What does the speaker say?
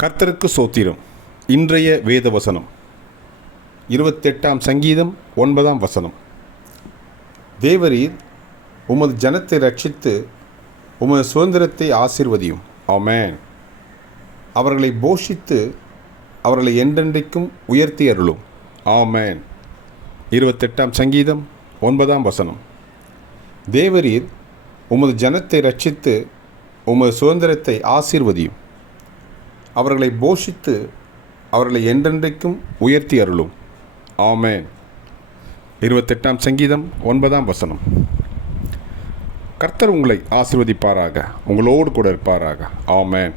கர்த்தருக்கு சோத்திரம். இன்றைய வேத வசனம் இருபத்தெட்டாம் சங்கீதம் ஒன்பதாம் வசனம். தேவரீர் உமது ஜனத்தை ரட்சித்து உமது சுதந்திரத்தை ஆசீர்வதியும். ஆமேன். அவர்களை போஷித்து அவர்களை என்றென்றைக்கும் உயர்த்தி அருளும். ஆமேன். இருபத்தெட்டாம் சங்கீதம் ஒன்பதாம் வசனம். தேவரீர் உமது ஜனத்தை ரட்சித்து உமது சுதந்திரத்தை ஆசீர்வதியும். அவர்களை போஷித்து அவர்களை என்றென்றைக்கும் உயர்த்தி அருளும். ஆமேன். இருபத்தெட்டாம் சங்கீதம் ஒன்பதாம் வசனம். கர்த்தர் உங்களை ஆசீர்வதிப்பாராக உங்களோடு கூட இருப்பாராக. ஆமேன்.